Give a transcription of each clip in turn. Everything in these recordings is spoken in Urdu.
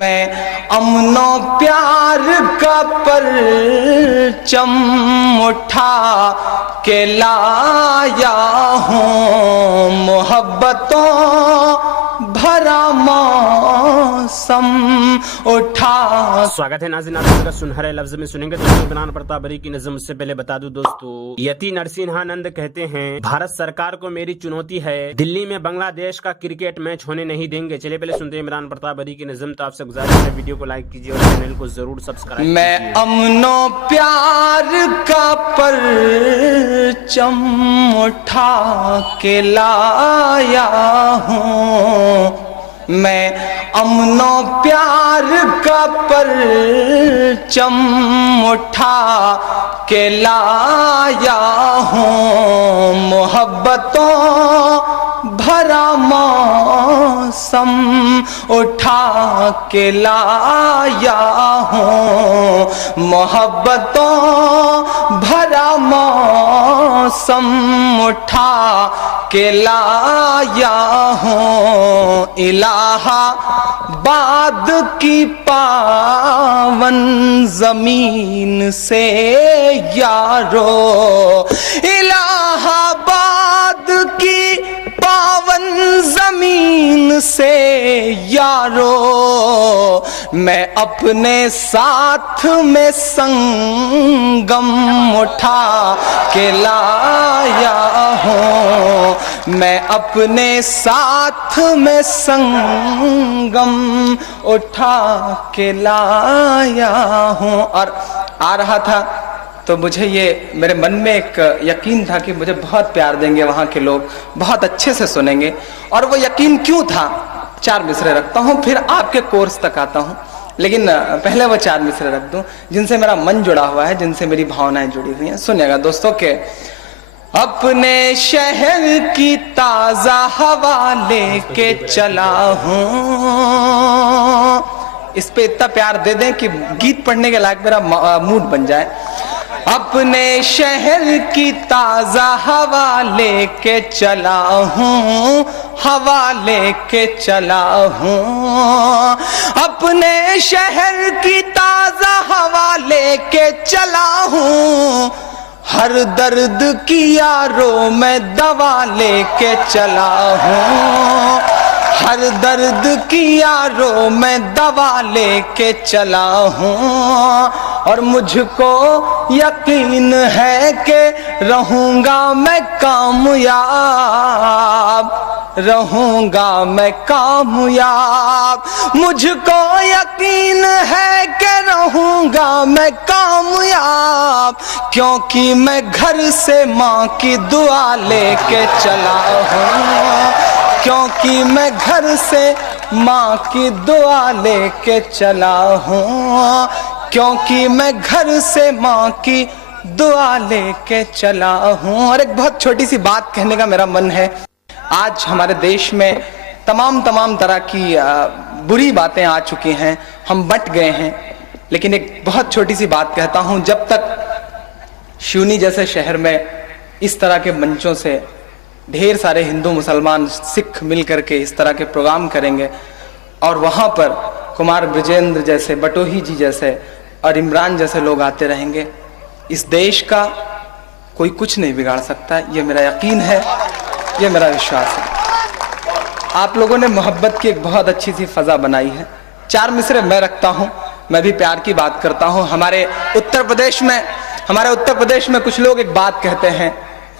میں امن و پیار کا پرچم اٹھا کے لایا ہوں، محبتوں بھرا موسم اٹھا۔ سواگت ہے ناظرین، آپ کا سنہرے لفظ میں سنیں گے دوستو عمران پرتاپ بری کی نظم سے پہلے بتا دوں دوستو، یتی نرسنہانند کہتے ہیں بھارت سرکار کو میری چنوتی ہے، دلی میں بنگلہ دیش کا کرکٹ میچ ہونے نہیں دیں گے۔ چلے پہلے سنتے ہیں عمران پرتاپ بری کی نظم۔ تو آپ سے گزارش ہے ویڈیو کو لائک کیجیے اور چینل کو ضرور سبسکرائب کیجیے۔ میں امن و پیار کا پرچم اٹھا کے لایا ہوں، میں امن و پیار کا پرچم اٹھا کے لایا ہوں، محبتوں بھرا موسم اٹھا کے لایا ہوں، محبتوں بھرا موسم اٹھا کے لایا ہوں، الہ آباد کی پاون زمین سے یارو، الہ آباد کی پاون زمین سے یارو، میں اپنے ساتھ میں سنگم اٹھا کے لایا ہوں، میں اپنے ساتھ میں سنگم اٹھا کے لایا ہوں۔ اور آ رہا تھا تو مجھے یہ میرے من میں ایک یقین تھا کہ مجھے بہت پیار دیں گے وہاں کے لوگ، بہت اچھے سے سنیں گے، اور وہ یقین کیوں تھا؟ 4 مصرے رکھتا ہوں پھر آپ کے کورس تک آتا ہوں، لیکن پہلے وہ 4 مصرے رکھ دوں جن سے میرا من جڑا ہوا ہے، جن سے میری بھاونائیں جڑی ہوئی ہیں۔ سنیے گا دوستوں کہ اپنے شہر کی تازہ ہوا لے کے چلا ہوں، اس پہ اتنا پیار دے دیں کہ گیت پڑھنے کے لائق میرا موڈ بن جائے۔ اپنے شہر کی تازہ ہوا لے کے چلا ہوں، ہوا لے کے چلا ہوں، اپنے شہر کی تازہ ہوا لے کے چلا ہوں، ہر درد کی یارو میں دوا لے کے چلا ہوں، ہر درد کی یارو میں دوا لے کے چلا ہوں، اور مجھ کو یقین ہے کہ رہوں گا میں کامیاب، رہوں گا میں کامیاب، مجھ کو یقین ہے کہ رہوں گا میں کامیاب، کیونکہ میں گھر سے ماں کی دعا لے کے چلا ہوں، کیونکہ میں گھر سے ماں کی دعا لے کے چلا ہوں، کیونکہ میں گھر سے ماں کی دعا لے کے چلا ہوں۔ اور ایک بہت چھوٹی سی بات کہنے کا میرا من ہے۔ آج ہمارے دیش میں تمام طرح کی بری باتیں آ چکی ہیں، ہم بٹ گئے ہیں، لیکن ایک بہت چھوٹی سی بات کہتا ہوں، جب تک شیونی جیسے شہر میں اس طرح کے منچوں سے ڈھیر سارے ہندو مسلمان سکھ مل کر کے اس طرح کے پروگرام کریں گے، اور وہاں پر کمار برجیندر جیسے، بٹوہی جی جیسے اور عمران جیسے لوگ آتے رہیں گے، اس دیش کا کوئی کچھ نہیں بگاڑ سکتا۔ یہ میرا یقین ہے، یہ میرا وشواس ہے۔ آپ لوگوں نے محبت کی ایک بہت اچھی سی فضا بنائی ہے۔ 4 مصرے میں رکھتا ہوں، میں بھی پیار کی بات کرتا ہوں۔ ہمارے اتر پردیش میں کچھ لوگ ایک بات کہتے ہیں،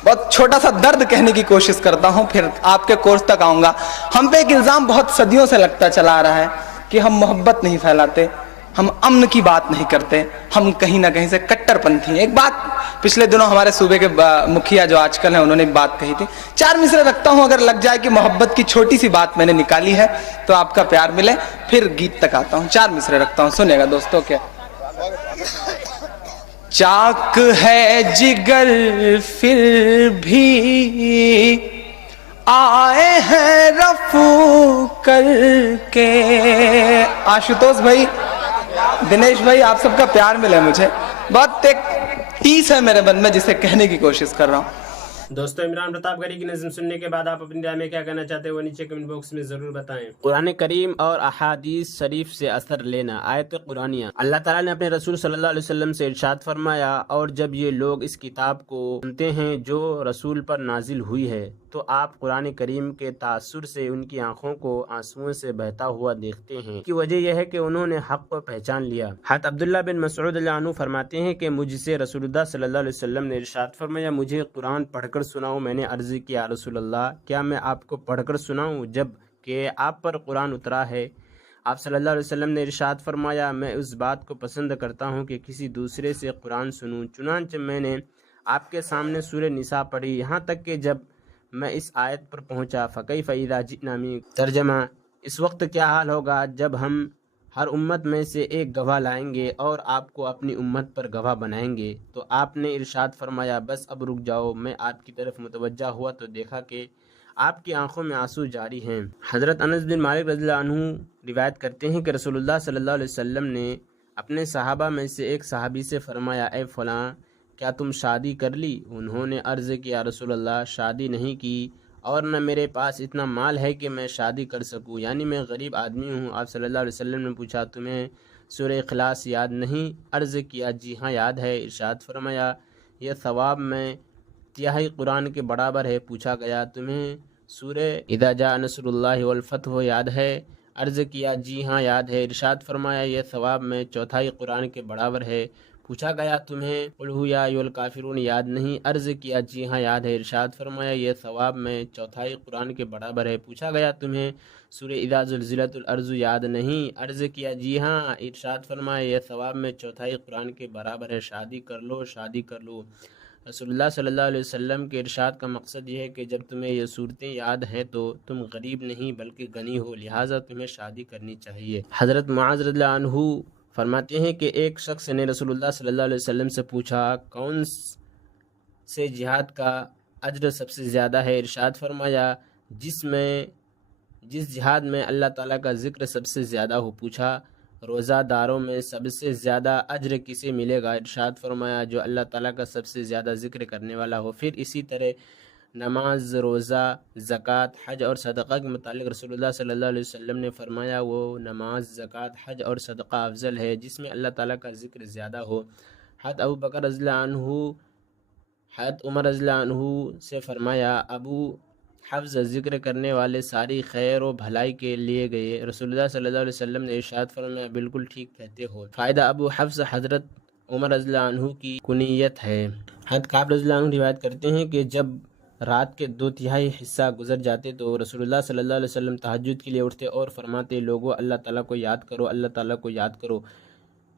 بہت چھوٹا سا درد کہنے کی کوشش کرتا ہوں، پھر آپ کے کورس تک آؤں گا۔ ہم پہ ایک الزام بہت صدیوں سے لگتا چلا آ رہا ہے کہ ہم محبت نہیں پھیلاتے، ہم امن کی بات نہیں کرتے، ہم کہیں نہ کہیں سے کٹر پنتھی ہیں۔ ایک بات پچھلے دنوں ہمارے صوبے کے مکھیا جو آج کل ہیں انہوں نے ایک بات کہی تھی۔ 4 مصرے رکھتا ہوں، اگر لگ جائے کہ محبت کی چھوٹی سی بات میں نے نکالی ہے تو آپ کا پیار ملے، پھر گیت تک آتا ہوں۔ 4 مصرے رکھتا ہوں، سنیے گا دوستوں کہ چاک ہے جگر پھر بھی آئے ہیں رفو کر کے۔ آشوتوش بھائی، دنیش بھائی، آپ سب کا پیار ملے مجھے، بہت ایک ٹیس ہے میرے من میں جسے کہنے کی کوشش کر رہا ہوں۔ دوستو عمران پرتاپ گڑھی کی نظم سننے کے بعد آپ اپنی رائے میں کیا کہنا چاہتے ہیں وہ نیچے کمنٹ باکس میں ضرور بتائیں۔ قرآن کریم اور احادیث شریف سے اثر لینا۔ آیت قرآنیہ۔ اللہ تعالیٰ نے اپنے رسول صلی اللہ علیہ وسلم سے ارشاد فرمایا، اور جب یہ لوگ اس کتاب کو سنتے ہیں جو رسول پر نازل ہوئی ہے تو آپ قرآن کریم کے تاثر سے ان کی آنکھوں کو آنسوؤں سے بہتا ہوا دیکھتے ہیں۔ کی وجہ یہ ہے کہ انہوں نے حق کو پہچان لیا۔ حضرت عبداللہ بن مسعود اللہ عنہ فرماتے ہیں کہ مجھ سے رسول اللہ صلی اللہ علیہ وسلم نے ارشاد فرمایا، مجھے قرآن پڑھ کر سناؤ۔ میں نے عرض کیا، رسول اللہ کیا میں آپ کو پڑھ کر سناؤں جب کہ آپ پر قرآن اترا ہے؟ آپ صلی اللہ علیہ وسلم نے ارشاد فرمایا، میں اس بات کو پسند کرتا ہوں کہ کسی دوسرے سے قرآن سنوں۔ چنانچہ میں نے آپ کے سامنے سورہ نساء پڑھی یہاں تک کہ جب میں اس آیت پر پہنچا، فَكَيْفَ إِذَا جِئْنَا مِن ترجمہ، اس وقت کیا حال ہوگا جب ہم ہر امت میں سے ایک گواہ لائیں گے اور آپ کو اپنی امت پر گواہ بنائیں گے۔ تو آپ نے ارشاد فرمایا، بس اب رک جاؤ۔ میں آپ کی طرف متوجہ ہوا تو دیکھا کہ آپ کی آنکھوں میں آنسو جاری ہیں۔ حضرت انس بن مالک رضی اللہ عنہ روایت کرتے ہیں کہ رسول اللہ صلی اللہ علیہ وسلم نے اپنے صحابہ میں سے ایک صحابی سے فرمایا، اے فلاں، کیا تم شادی کر لی؟ انہوں نے عرض کیا، رسول اللہ شادی نہیں کی، اور نہ میرے پاس اتنا مال ہے کہ میں شادی کر سکوں، یعنی میں غریب آدمی ہوں۔ آپ صلی اللہ علیہ وسلم نے پوچھا، تمہیں سورہ اخلاص یاد نہیں؟ عرض کیا، جی ہاں یاد ہے۔ ارشاد فرمایا، یہ ثواب میں تہائی قرآن کے برابر ہے۔ پوچھا گیا، تمہیں سورہ اذا جاء نصر اللہ والفتح یاد ہے؟ عرض کیا، جی ہاں یاد ہے۔ ارشاد فرمایا، یہ ثواب میں چوتھائی قرآن کے برابر ہے۔ پوچھا گیا، تمہیں قل ھو یا ایھا الکافرون یاد نہیں؟ عرض کیا، جی ہاں یاد ہے۔ ارشاد فرمایا، یہ ثواب میں چوتھائی قرآن کے برابر ہے۔ پوچھا گیا، تمہیں سورہ اذا زلزلت الارض یاد نہیں؟ عرض کیا، جی ہاں۔ ارشاد فرمایا، یہ ثواب میں چوتھائی قرآن کے برابر ہے۔ شادی کر لو، شادی کر لو۔ رسول اللہ صلی اللہ علیہ وسلم کے ارشاد کا مقصد یہ ہے کہ جب تمہیں یہ صورتیں یاد ہیں تو تم غریب نہیں بلکہ غنی ہو، لہٰذا تمہیں شادی کرنی چاہیے۔ حضرت معاذ رضی اللہ عنہ فرماتے ہیں کہ ایک شخص نے رسول اللہ صلی اللہ علیہ وسلم سے پوچھا، کون سے جہاد کا اجر سب سے زیادہ ہے؟ ارشاد فرمایا، جس جہاد میں اللہ تعالیٰ کا ذکر سب سے زیادہ ہو۔ پوچھا، روزہ داروں میں سب سے زیادہ اجر کسے ملے گا؟ ارشاد فرمایا، جو اللہ تعالیٰ کا سب سے زیادہ ذکر کرنے والا ہو۔ پھر اسی طرح نماز، روزہ، زکوٰۃ، حج اور صدقہ کے متعلق رسول اللہ صلی اللہ علیہ وسلم نے فرمایا، وہ نماز، زکوٰۃ، حج اور صدقہ افضل ہے جس میں اللہ تعالیٰ کا ذکر زیادہ ہو۔ حضرت ابو بکر رضی اللہ عنہ حضرت عمر رضی اللہ عنہ سے فرمایا، ابو حفظ ذکر کرنے والے ساری خیر و بھلائی کے لیے گئے۔ رسول اللہ صلی اللہ علیہ وسلم نے ارشاد فرمایا، بالکل ٹھیک کہتے ہو۔ فائدہ، ابو حفظ حضرت عمر رضی اللہ عنہ کی کنیت ہے۔ حضرت کعب رضی اللہ عنہ روایت کرتے ہیں کہ جب رات کے 2/3 حصہ گزر جاتے تو رسول اللہ صلی اللہ علیہ وسلم تہجد کے لیے اٹھتے اور فرماتے، لوگوں اللہ تعالیٰ کو یاد کرو، اللہ تعالیٰ کو یاد کرو۔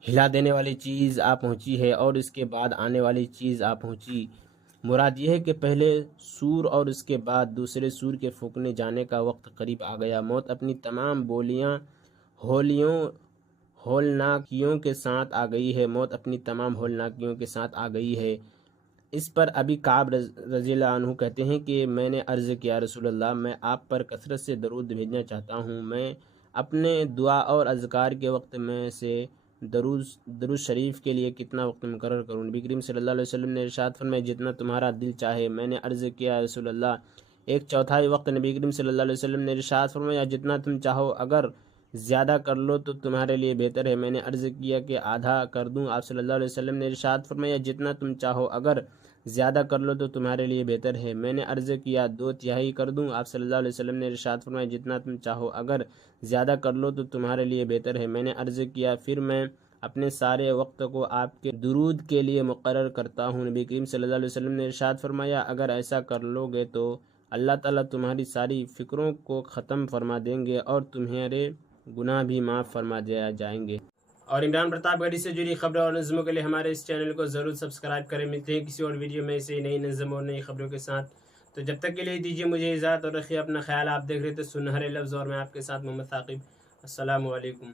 ہلا دینے والی چیز آ پہنچی ہے اور اس کے بعد آنے والی چیز آ پہنچی۔ مراد یہ ہے کہ پہلے سور اور اس کے بعد دوسرے سور کے پھونکنے جانے کا وقت قریب آ گیا۔ موت اپنی تمام بولیاں ہولناکیوں کے ساتھ آ گئی ہے۔ موت اپنی تمام ہولناکیوں کے ساتھ آ گئی ہے۔ اس پر ابی کعب رضی اللہ عنہ کہتے ہیں کہ میں نے عرض کیا، رسول اللہ میں آپ پر کثرت سے درود بھیجنا چاہتا ہوں۔ میں اپنے دعا اور اذکار کے وقت میں سے درود شریف کے لیے کتنا وقت مقرر کروں؟ نبی کریم صلی اللہ علیہ وسلم نے ارشاد فرمایا، جتنا تمہارا دل چاہے۔ میں نے عرض کیا، رسول اللہ 1/4 وقت؟ نبی کریم صلی اللہ علیہ وسلم نے ارشاد فرمایا، جتنا تم چاہو، اگر زیادہ کر لو تو تمہارے لیے بہتر ہے۔ میں نے عرض کیا کہ آدھا کر دوں؟ آپ صلی اللہ علیہ وسلم نے ارشاد فرمایا، جتنا تم چاہو، اگر زیادہ کر لو تو تمہارے لیے بہتر ہے۔ میں نے عرض کیا 2/3 کر دوں؟ آپ صلی اللہ علیہ وسلم نے ارشاد فرمایا، جتنا تم چاہو، اگر زیادہ کر لو تو تمہارے لیے بہتر ہے۔ میں نے عرض کیا، پھر میں اپنے سارے وقت کو آپ کے درود کے لیے مقرر کرتا ہوں۔ نبی کریم صلی اللہ علیہ وسلم نے ارشاد فرمایا، اگر ایسا کر لو گے تو اللہ تعالیٰ تمہاری ساری فکروں کو ختم فرما دیں گے اور تمہارے گناہ بھی معاف فرما دیا جائیں گے۔ اور عمران پرتاپ گڑھی سے جڑی خبروں اور نظموں کے لیے ہمارے اس چینل کو ضرور سبسکرائب کریں۔ ملتے ہیں کسی اور ویڈیو میں سے نئی نظم اور نئی خبروں کے ساتھ، تو جب تک کے لیے دیجیے مجھے اجازت اور رکھیے اپنا خیال۔ آپ دیکھ رہے تھے سنہرے لفظ اور میں آپ کے ساتھ محمد ثاقب۔ السلام علیکم۔